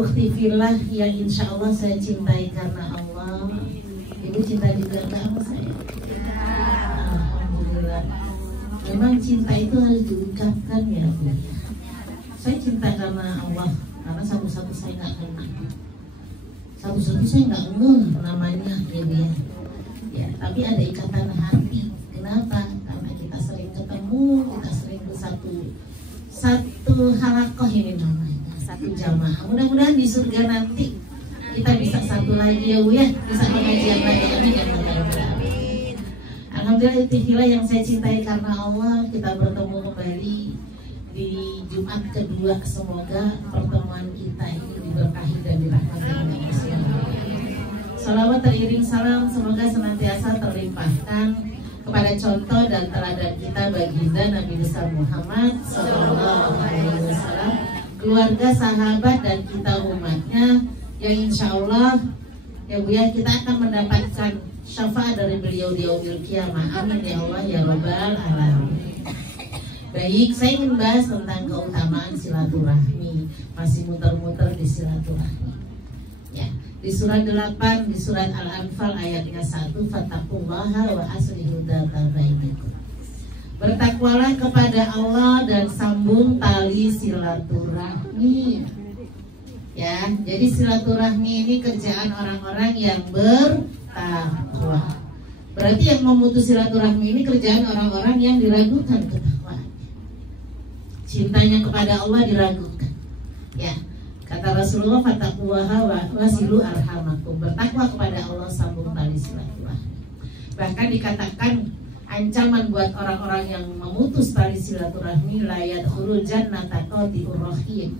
Uktifillah yang insya Allah saya cintai karena Allah. Ibu cinta juga sama saya. Alhamdulillah. Memang cinta itu harus diucapkan ya Bu. Saya cinta karena Allah, karena satu-satu saya nggak kenal. Satu-satu saya nggak ngeh namanya ya Bu ya. Ya, tapi ada ikatan hati. Kenapa? Karena kita sering ketemu, kita sering satu halakoh ini namanya, satu jamaah. Mudah-mudahan di surga nanti kita bisa satu lagi ya Bu ya, bisa pengajian lagi. Amin ya rabbal alamin. Alhamdulillah, itulah yang saya cintai karena Allah. Kita bertemu kembali di Jumat kedua. Semoga pertemuan kita ini diberkahi dan dirahmati oleh Allah. Salawat teriring salam semoga senantiasa terlimpahkan kepada contoh dan teladan kita baginda Nabi besar Muhammad Sallallahu Alaihi Wasallam, keluarga, sahabat dan kita umatnya, yang insya Allah ya Bu ya kita akan mendapatkan syafaat dari beliau di yaumil qiyamah. Amin ya Allah ya Rabbal alamin. Baik, saya ingin bahas tentang keutamaan silaturahmi. Masih muter-muter di silaturahmi ya. Di surat 8, di surat Al-Anfal ayatnya 1, fattaqullaha wa aslihu dzata bainakum. Bertakwalah kepada Allah dan sambung tali silaturahmi. Ya, jadi silaturahmi ini kerjaan orang-orang yang bertakwa. Berarti yang memutus silaturahmi ini kerjaan orang-orang yang diragukan ketakwaan. Cintanya kepada Allah diragukan. Ya. Kata Rasulullah, fattaqullaha wasilu arhamakum. Bertakwa kepada Allah, sambung tali silaturahmi. Bahkan dikatakan ancaman buat orang-orang yang memutus tali silaturahmi, la yadkhulul jannata qati'ur rahim.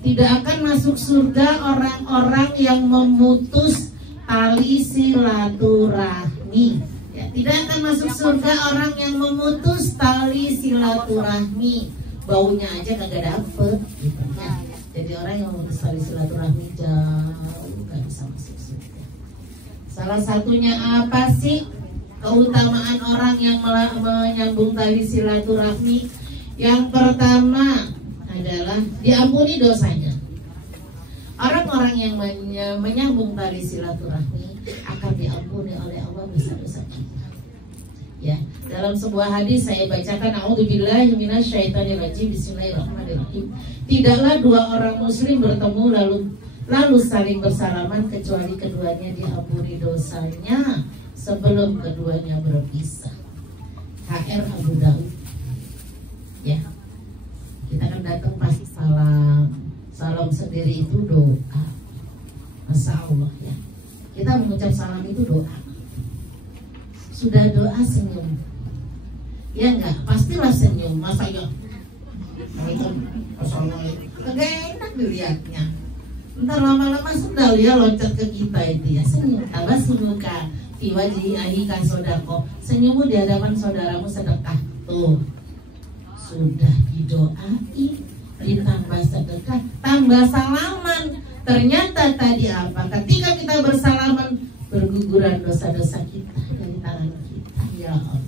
Tidak akan masuk surga orang-orang yang memutus tali silaturahmi. Ya, tidak akan masuk surga orang yang memutus tali silaturahmi. Baunya aja kagak dapet gitu ya. Jadi orang yang memutus tali silaturahmi jauh gak bisa masuk surga. Salah satunya apa sih keutamaan orang yang menyambung tali silaturahmi? Yang pertama adalah diampuni dosanya. Orang-orang yang menyambung tali silaturahmi akan diampuni oleh Allah dosa-dosa kita. Ya, dalam sebuah hadis saya bacakan, a'udzubillahi minasyaitonirrajim, bismillahirrahmanirrahim. Tidaklah dua orang muslim bertemu lalu saling bersalaman kecuali keduanya diampuni dosanya sebelum keduanya berpisah. HR Abu Daud. Ya. Kita kan datang pasti salam. Salam sendiri itu doa. Masya Allah ya. Kita mengucap salam itu doa. Sudah doa senyum, ya enggak? Pastilah senyum. Masa ya? Assalamualaikum. Kagak enak dilihatnya. Ntar lama-lama sendal ya loncat ke kita itu ya. Senyum. Tabas muka fiwaji ahika sodako. Senyummu di hadapan saudaramu sedekah. Tuh, sudah didoai, ditambah sedekah, tambah salaman. Ternyata tadi apa? Ketika kita bersalaman, berguguran dosa-dosa kita dari tangan kita. Ya Allah,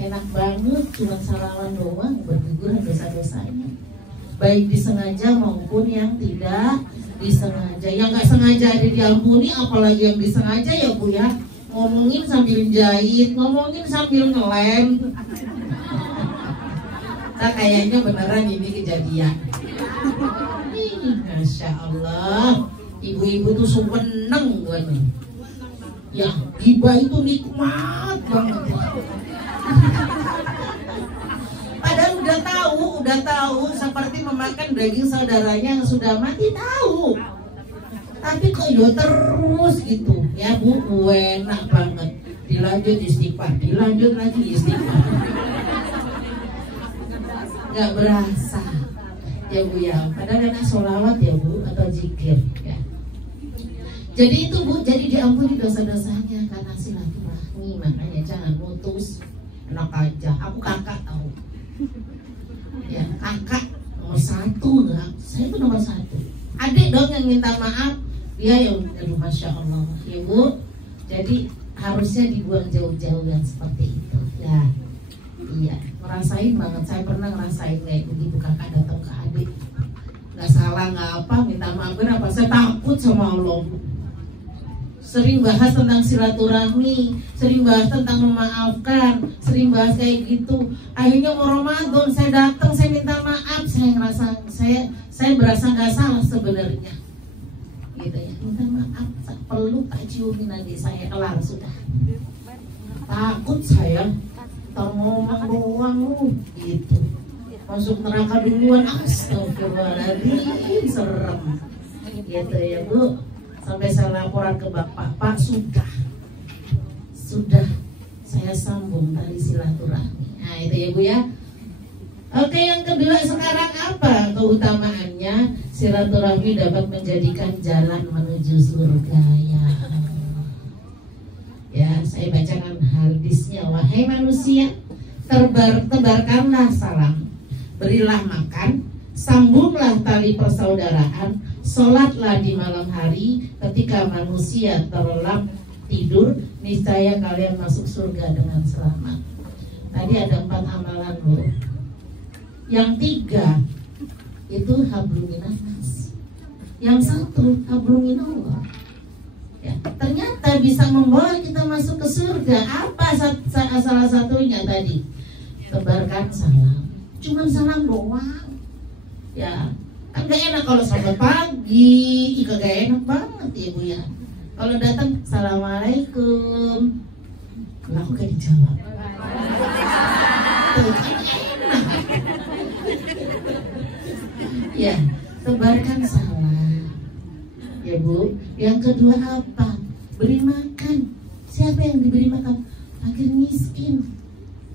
enak banget, cuma salaman doang berguguran dosa-dosanya, baik disengaja maupun yang tidak disengaja. Yang nggak sengaja ada diampuni, apalagi yang disengaja ya Bu ya. Ngomongin sambil jahit, ngomongin sambil ngelem. Nah, kayaknya beneran ini kejadian. Masya Allah, ibu-ibu tuh seneng banget. Ya, gibah itu nikmat banget. Padahal udah tahu seperti memakan daging saudaranya yang sudah mati, tahu. Tapi kok yo terus gitu. Ya Bu, enak banget. Dilanjut istighfar, dilanjut lagi istighfar. Gak berasa. Ya Bu ya, padahal enak sholawat ya Bu, atau zikir ya. Jadi itu Bu, jadi diampuni dosa-dosanya karena silaturahmi. Makanya jangan putus. Enak aja, aku kakak tahu. Ya, kakak nomor 1 enggak? Saya itu nomor 1. Adik dong yang minta maaf, dia yang aduh Masya Allah ya Bu. Jadi harusnya dibuang jauh-jauh yang seperti itu ya. Iya, ngerasain banget. Saya pernah ngerasain kayak begitu, kakak datang ke adik nggak salah nggak apa, minta maaf kenapa? Saya takut sama Allah. Sering bahas tentang silaturahmi, sering bahas tentang memaafkan, sering bahas kayak gitu. Akhirnya mau Ramadan saya datang, saya minta maaf, saya ngerasa saya berasa nggak salah sebenarnya, gitu ya. Minta maaf, perlu tak ciumin adik saya, kelar sudah. Takut saya, ngomong doang lu, gitu. Masuk neraka duluan, astagfirullahaladzim, serem, gitu ya Bu. Sampai saya laporan ke Bapak, Pak sudah saya sambung tali silaturahmi. Nah itu ya Bu ya. Oke, yang kedua sekarang apa keutamaannya? Silaturahmi dapat menjadikan jalan menuju surga ya. Ya, saya bacakan hadisnya. Wahai manusia, tebarkanlah salam, berilah makan, sambunglah tali persaudaraan, sholatlah di malam hari ketika manusia terlelap tidur, niscaya kalian masuk surga dengan selamat. Tadi ada 4 amalan loh. Yang 3 itu hablum minannas, yang 1 hablum minallah. Ya, ternyata bisa membawa kita masuk ke surga. Apa salah satunya tadi? Tebarkan salam. Cuman salam doang. Ya, kan gak enak kalau selamat pagi, gak enak banget ya Bu ya. Kalau datang assalamualaikum, lah aku gak dijawab. Tuh kan enak. Ya, tebarkan salam. Ya Bu. Yang kedua apa? Beri makan. Siapa yang diberi makan? Fakir miskin.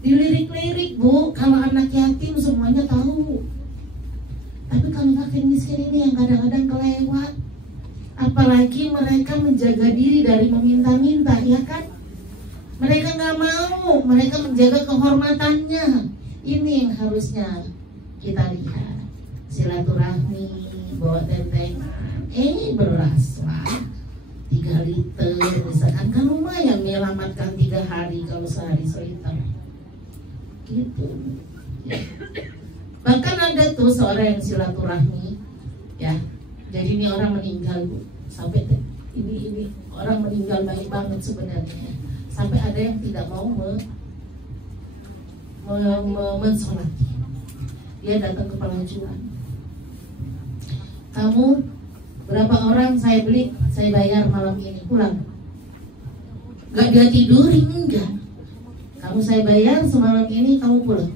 Dilirik-lirik Bu. Kalau anak yatim semuanya tahu. Tapi kalau fakir miskin ini yang kadang-kadang kelewat. Apalagi mereka menjaga diri dari meminta-minta, ya kan? Mereka nggak mau, mereka menjaga kehormatannya. Ini yang harusnya kita lihat. Silaturahmi, bawa tentengan, beras lah 3 liter misalkan, kan lumayan menyelamatkan 3 hari kalau sehari seliter gitu ya. Bahkan ada tuh seorang yang silaturahmi ya, jadi ini orang meninggal Bu, sampai ini orang meninggal baik banget sebenarnya, sampai ada yang tidak mau mensolati. Dia datang ke pengajuan, kamu berapa orang saya bayar malam ini pulang? Gak dia tidurin, enggak. Kamu saya bayar semalam ini, kamu pulang.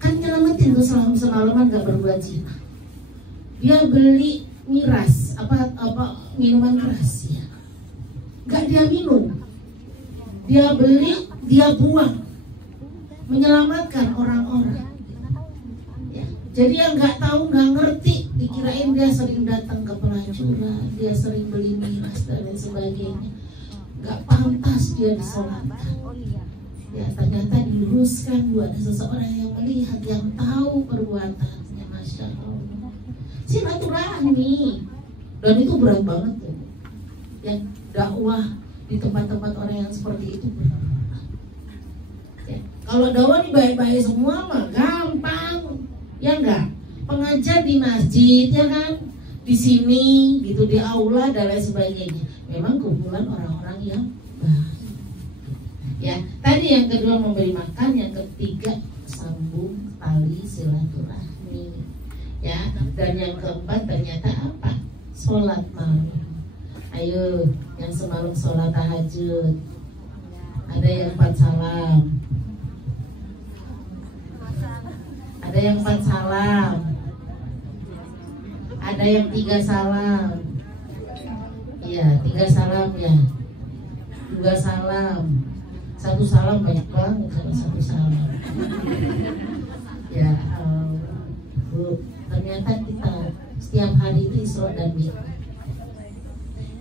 Kan nyelamatin tuh semalaman gak berbuat zina. Dia beli miras, apa minuman keras ya. Gak dia minum. Dia beli, dia buang. Menyelamatkan orang-orang. Jadi yang nggak tahu, nggak ngerti, dikirain dia sering datang ke pelacuran, dia sering beli miras dan lain sebagainya. Nggak pantas dia disolatkan. Ya ternyata diluruskan, ada seseorang yang melihat, yang tahu perbuatannya, Masya Allah. Silaturahmi, dan itu berat banget tuh. Ya, dakwah di tempat-tempat orang yang seperti itu berat. Ya, kalau dakwah ini baik-baik semua mah gampang. Ya enggak, pengajar di masjid ya kan, di sini gitu, di aula dan lain sebagainya. Memang kumpulan orang-orang yang baik. Ya, tadi yang kedua memberi makan, yang ketiga sambung tali silaturahmi. Ya, dan yang keempat ternyata apa? Sholat malam. Ayo, yang semalam sholat tahajud. Ada yang 4 salam. Ada yang 4 salam, ada yang 3 salam. Iya, 3 salam ya, 2 salam, 1 salam banyak banget kalau 1 salam. Ya, Bu, ternyata kita setiap hari itu Isra dan Mi'raj.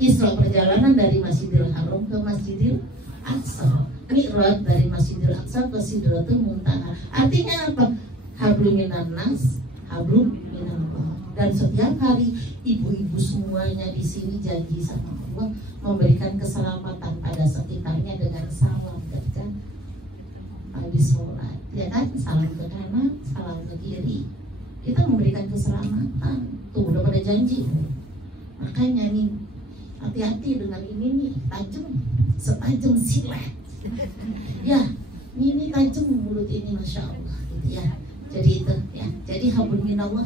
Isra perjalanan dari Masjidil Haram ke Masjidil Aqsa, Mi'raj dari Masjidil Aqsa ke Sidratul Muntaha. Artinya apa? Hablum minannas, hablum minallah. Dan setiap hari ibu-ibu semuanya di sini janji sama Allah memberikan keselamatan pada sekitarnya dengan salam ketika habis sholat, ya kan? Salam ke kanan, salam ke kiri, kita memberikan keselamatan. Tuh udah pada janji. Makanya nih hati-hati dengan ini nih, tajam, setajam silet. Ya, ini tajam mulut ini, masya Allah, gitu ya. Jadi itu ya. Jadi hablum minallah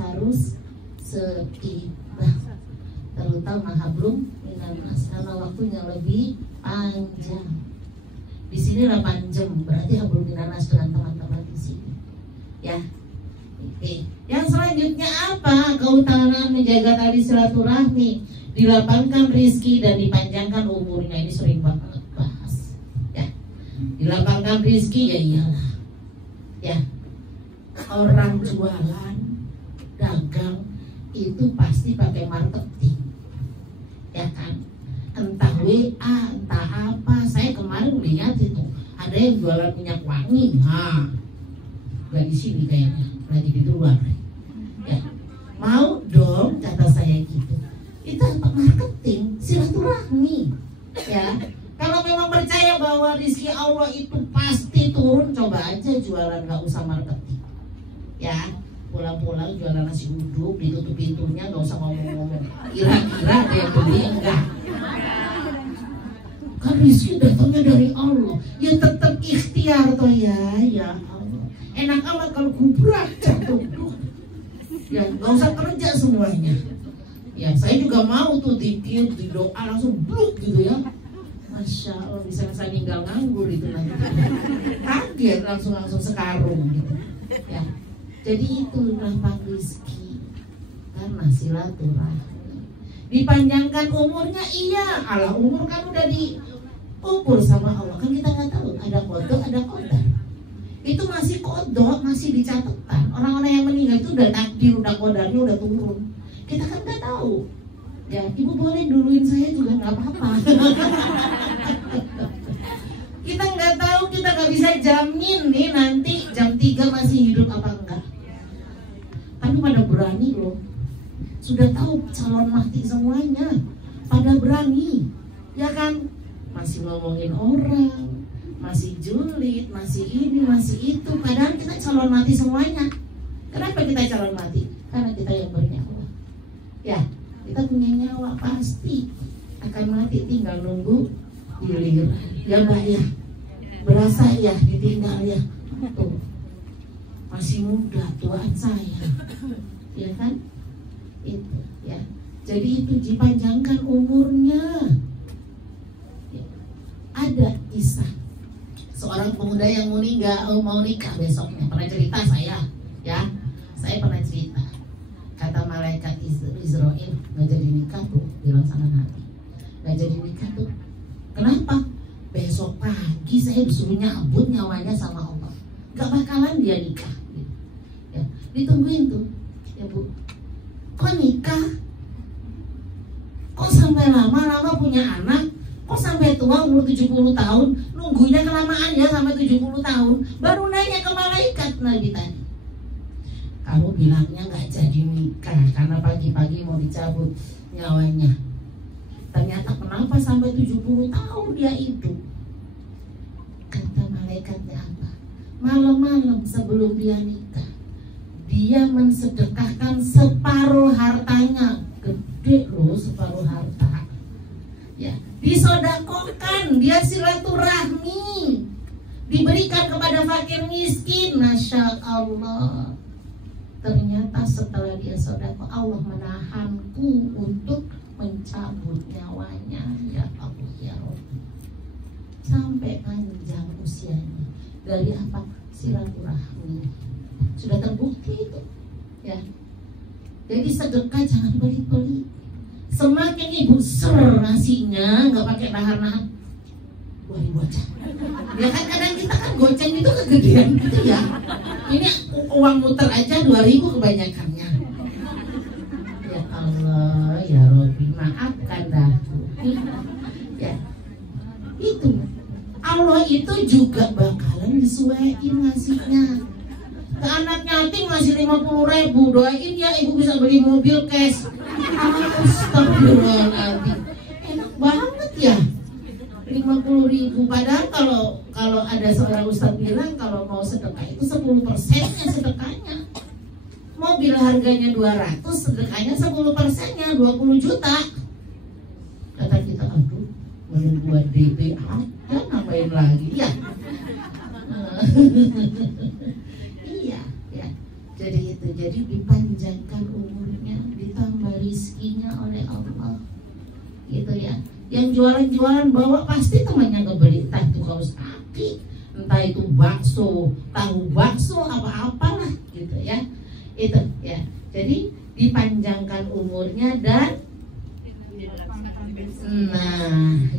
harus setiba, terutama hablum minannas karena waktunya lebih panjang. Di sini 8 jam, berarti hablum minannas dengan teman-teman di sini. Ya. Oke. Yang selanjutnya apa? Keutamaan menjaga tali silaturahmi, dilapangkan rizki dan dipanjangkan umurnya. Ini sering banget bahas. Ya. Dilapangkan rizki ya iyalah. Ya. Orang jualan, dagang itu pasti pakai marketing. Ya kan? Entah WA, entah apa. Saya kemarin lihat itu ada yang jualan minyak wangi. Gak di sini kayaknya, lagi di luar. Ya, mau dong kata saya gitu. Itu apa? Marketing, silaturahmi. Ya, kalau memang percaya bahwa rizki Allah itu pasti turun, coba aja jualan, gak usah marketing. Ya, pulang-pulang jualan nasi uduk, ditutup pintunya, gak usah ngomong-ngomong. Kira-kira ada yang beli enggak? Kan rizki datangnya dari Allah. Ya tetap ikhtiar toh ya, ya. Enak amat kalau kubrak jatuh. Ya nggak usah kerja semuanya. Ya saya juga mau tuh dikir di doa langsung bluk gitu ya. Masya Allah, bisa saya tinggal nganggur itu nanti. Kaget langsung sekarung gitu. Ya jadi itu lapang rezeki karena silaturahmi. Dipanjangkan umurnya, iya. Allah umur kan udah diukur sama Allah, kan kita nggak tahu ada kodok ada kodar. Itu masih kodok, masih dicatatkan. Orang-orang yang meninggal itu udah takdir, udah kodarnya udah turun. Kita kan nggak tahu. Ya, ibu boleh duluin saya juga nggak apa-apa. Kita nggak tahu, kita nggak bisa jamin nih nanti jam 3 masih hidup apa enggak. Tapi pada berani loh. Sudah tahu calon mati semuanya, pada berani. Ya kan? Masih ngomongin orang, masih julid, masih ini, masih itu. Padahal kita calon mati semuanya. Kenapa kita calon mati? Karena kita yang bernyawa. Ya, kita punya nyawa pasti akan mati, tinggal nunggu giliran. Ya Mbak ya, berasa ya ditinggal ya. Tuh, masih muda, tuaan saya. Ya kan? Itu ya. Jadi itu dipanjangkan umurnya. Ya. Ada kisah seorang pemuda yang mau nikah besoknya. Pernah cerita saya, ya. Saya pernah cerita. Kata malaikat Israel, nggak jadi nikah tuh, bilang sama Nabi. Nggak jadi nikah tuh. Kenapa? Besok pagi saya disuruh nyabut nyawanya sama Allah. Nggak bakalan dia nikah. Ya. Ditungguin tuh, ya Bu. Kok nikah? Kok sampai lama-lama punya anak? Kok sampai tua umur 70 tahun? Nunggunya kelamaan ya sampai 70 tahun. Baru nanya ke malaikat Nabi tadi. Kamu bilangnya nggak jadi nikah karena pagi-pagi mau dicabut nyawanya. Ternyata kenapa sampai 70 tahun dia hidup? Kata malaikatnya apa? Malam-malam sebelum dia nikah, dia mensedekahkan separuh hartanya. Gede loh separuh harta. Ya, disodakokan, dia silaturahmi, diberikan kepada fakir miskin. Masya Allah. Ternyata setelah dia sodako, Allah menahanku untuk mencabut nyawanya. Ya Allah ya Rabbi. Sampai panjang usianya. Dari apa? Silaturahmi. Sudah terbukti itu, ya. Jadi sedekah jangan beli-beli. Semakin ibu ser nasinya, nggak pakai nahan-nahan. 2.000 aja. Ya kan kadang kita kan goceng itu kegedean gitu ya. Ini uang muter aja 2.000 kebanyakannya. Ya Allah ya Rabbi, maafkan dah. Ya, itu Allah itu juga bakalan disesuaiin ngasihnya. Ke anak yatim ngasih 50.000, doain ya ibu bisa beli mobil cash. Astagfirullahaladzim, enak banget ya 50.000. Padahal kalau ada seorang ustadz bilang kalau mau sedekah itu 10%-nya sedekahnya. mobil harganya 200, sedekahnya 10%-nya 20 juta. Kata kita, aduh, mau buat DP aja, nambahin lagi ya. Iya, ya. Jadi itu, jadi dipanjangkan umurnya, ditambah rizkinya oleh Allah, gitu ya. Yang jualan-jualan bawa pasti temannya kebeli, entah itu kaos kaki, entah itu bakso, tahu bakso, apa-apalah, gitu ya. Itu ya. Jadi dipanjangkan umurnya dan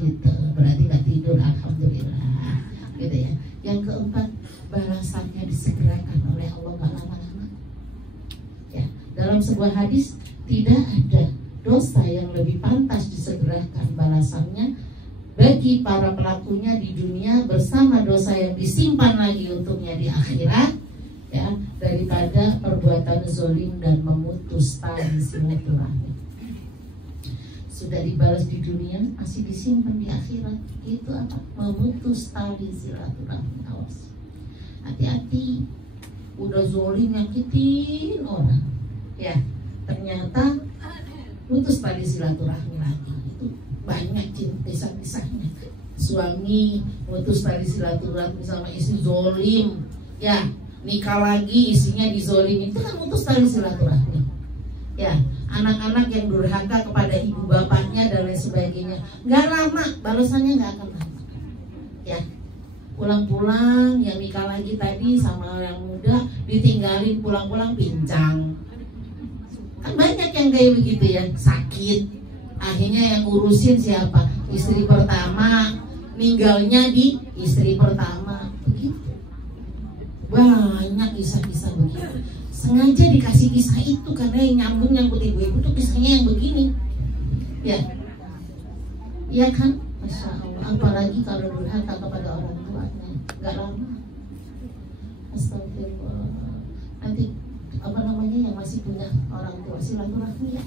itu berarti gak tidur, alhamdulillah, gitu ya. Yang keempat, balasannya disegerakan oleh Allah gak lama-lama. Ya, dalam sebuah hadis tidak ada dosa yang lebih pantas disegerakan balasannya bagi para pelakunya di dunia bersama dosa yang disimpan lagi untuknya di akhirat, ya, daripada perbuatan zalim dan memutus tali silaturahmi. Sudah dibalas di dunia, masih disimpan di akhirat. Itu apa? Memutus tali silaturahmi. Awas, hati-hati. Udah zalim nyakitin orang, ya, ternyata putus tali silaturahmi lagi. Itu banyak kisah-kisahnya. Suami putus tali silaturahmi sama istri zalim, ya, nikah lagi istrinya dizolimi, itu kan putus tali silaturahmi. Ya, anak-anak yang durhaka kepada ibu bapaknya dan lain sebagainya, nggak lama balasannya, nggak akan lama. Ya, pulang-pulang yang nikah lagi tadi sama yang muda ditinggalin, pulang-pulang pincang. Kan banyak yang kayak begitu ya, sakit. Akhirnya yang ngurusin siapa? Istri pertama, ninggalnya di istri pertama. Begitu. Banyak kisah-kisah begitu. Sengaja dikasih kisah itu karena yang nyambut ibu-ibu tuh kisahnya yang begini. Ya. Iya kan? Masya Allah. Apalagi kalau durhaka kepada orang tuanya. Gak lama. Astagfirullah. Nanti apa namanya yang masih punya orang tua, silaturahmi ya,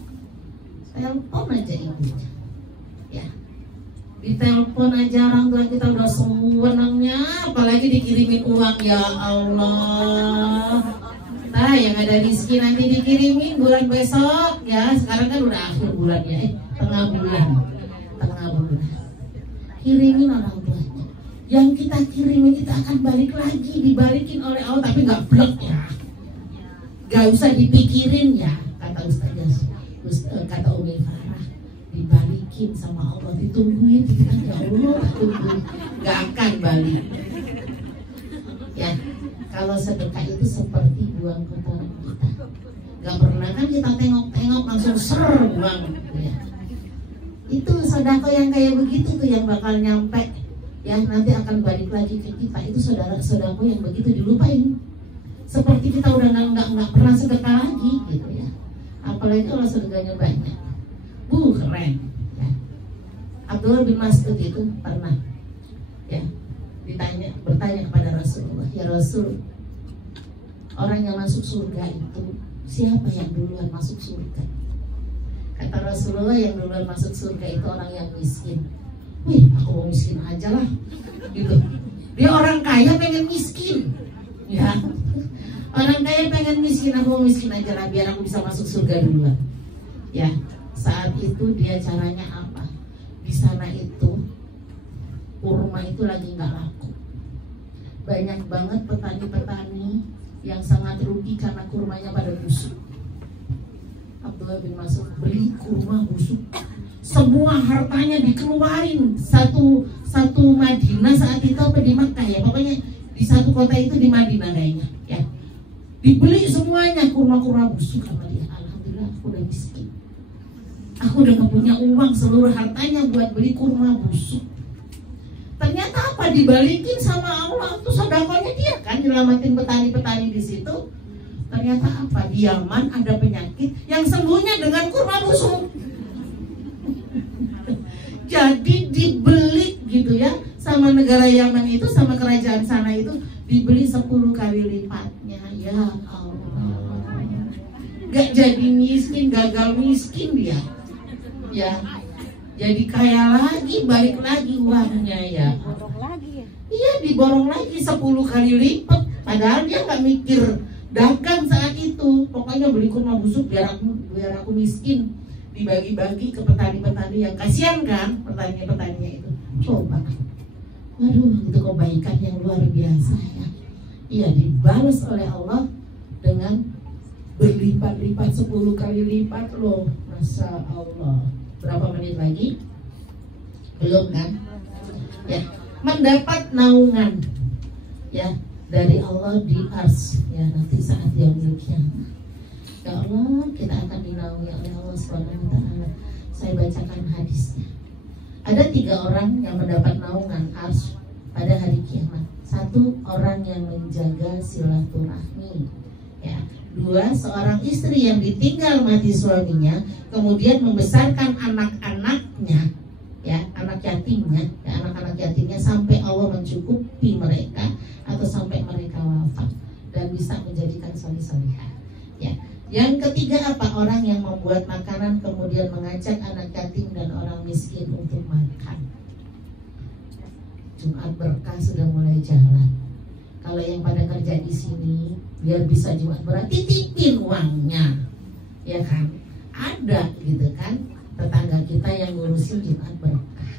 telepon aja ibunya, ya, ditelepon aja orang tua kita udah sewenangnya, apalagi dikirimin uang, ya Allah. Nah, yang ada rezeki nanti dikirimin bulan besok, ya, sekarang kan udah akhir bulan ya, tengah bulan, kirimin orang tuanya. Yang kita kirimin itu akan balik lagi, dibalikin oleh Allah, tapi nggak blok ya. Gak usah dipikirin ya, kata kata Umi Farah, dibalikin sama Allah, ditungguin, ya Allah, tungguin, gak akan balik. Ya, kalau sedekah itu seperti buang kotoran kita, gak pernah kan kita tengok-tengok langsung buang. Ya. Itu sedekah yang kayak begitu tuh yang bakal nyampe, ya, nanti akan balik lagi ke kita. Itu saudara-saudaraku yang begitu dilupain. Seperti kita udah nggak pernah sedekah lagi gitu ya. Apalagi kalau sedekahnya banyak. Keren ya. Abdullah bin Mas'ud itu pernah ya bertanya kepada Rasulullah, ya Rasul, orang yang masuk surga itu siapa yang duluan masuk surga? Kata Rasulullah, yang duluan masuk surga itu orang yang miskin. Wih, aku mau miskin aja lah gitu. Dia orang kaya pengen miskin, ya. Orang kaya pengen miskin, aku mau miskin aja lah biar aku bisa masuk surga duluan. Ya, saat itu dia caranya apa? Di sana itu kurma itu lagi nggak laku. Banyak banget petani-petani yang sangat rugi karena kurmanya pada busuk. Abdullah bin Mas'ud beli kurma busuk, semua hartanya dikeluarin. Satu Madinah saat itu apa di Makkah ya, pokoknya di satu kota itu di Madinah kayaknya ya. Dibeli semuanya kurma-kurma busuk sama dia. Alhamdulillah, aku udah miskin. Aku udah gak punya uang, seluruh hartanya buat beli kurma busuk. Ternyata apa? Dibalikin sama Allah. Itu sedekahnya dia kan nyelamatin petani-petani di situ. Ternyata apa? Di Yaman ada penyakit yang sembuhnya dengan kurma busuk. Jadi dibeli gitu ya sama negara Yaman itu, sama kerajaan sana itu, dibeli 10 kali lipatnya. Ya Allah, gak jadi miskin, gagal miskin dia, ya, jadi kaya lagi, balik lagi uangnya ya. Iya, diborong lagi 10 kali lipat. Padahal dia nggak mikir dagang saat itu, pokoknya beli kurma busuk biar aku miskin, dibagi-bagi ke petani-petani yang kasihan kan, petani-petaninya itu. Coba, waduh, itu kebaikan yang luar biasa ya. Iya, dibalas oleh Allah dengan berlipat-lipat 10 kali lipat loh. Masya Allah. Berapa menit lagi? Belum kan? Ya, mendapat naungan ya dari Allah di ars ya nanti saat yaumil qiyamah. Ya Allah, kita akan dinaungi oleh Allah Subhanahu wa taala. Saya bacakan hadisnya. Ada 3 orang yang mendapat naungan ars pada hari kiamat. 1, orang yang menjaga silaturahmi. Ya. 2, seorang istri yang ditinggal mati suaminya, kemudian membesarkan anak-anaknya, ya, anak yatimnya, ya, anak-anak yatimnya sampai Allah mencukupi mereka atau sampai mereka wafat dan bisa menjadikan soleh-solehah. Ya. Yang ketiga apa? Orang yang membuat makanan kemudian mengajak anak yatim dan orang miskin untuk makan. Jumat berkah sudah mulai jalan. Kalau yang pada kerja di sini biar bisa Jumat berkah, titipin uangnya, ya kan? Ada gitu kan tetangga kita yang ngurusin Jumat berkah.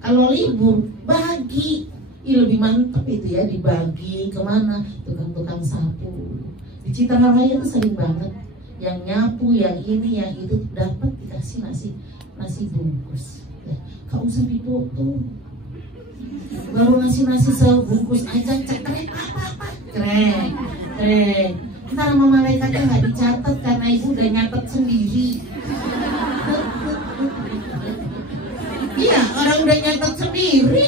Kalau libur bagi, lebih mantap itu ya, dibagi kemana? Tukang-tukang sapu. Di Citra Raya itu sering banget yang nyapu, yang ini, yang itu dapat dikasih nasi bungkus. Ya, gak usah dipoto. Baru nasi sebungkus aja cekrek apa krek. Ntar sama malaikatnya nggak dicatat karena ibu udah nyatet sendiri. Iya, orang udah nyatet sendiri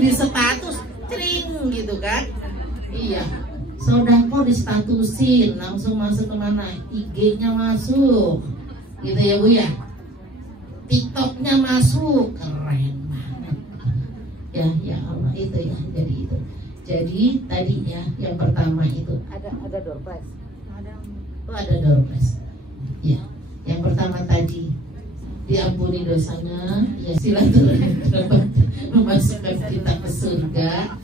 di status cering gitu kan. Iya, sodako distatusin langsung masuk kemana? IG-nya masuk gitu ya Bu ya, TikTok-nya masuk, keren. Ya Allah itu ya, jadi tadi ya yang pertama itu ada door prize, ada door prize ya. Yang pertama tadi diampuni dosanya, ya silaturahmi dapat memasukkan kita ke surga,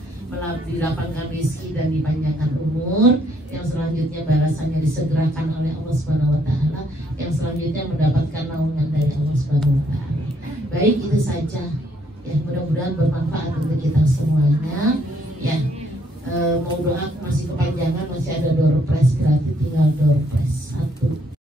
dilapangkan rezeki dan dipanjangkan umur. Yang selanjutnya balasannya disegerakan oleh Allah Subhanahu wa taala. Yang selanjutnya mendapatkan naungan dari Allah Subhanahu wa taala. Baik, itu saja. Ya, mudah-mudahan bermanfaat untuk kita semuanya. Ya, mau doa masih kepanjangan, masih ada door prize gratis, tinggal door prize 1.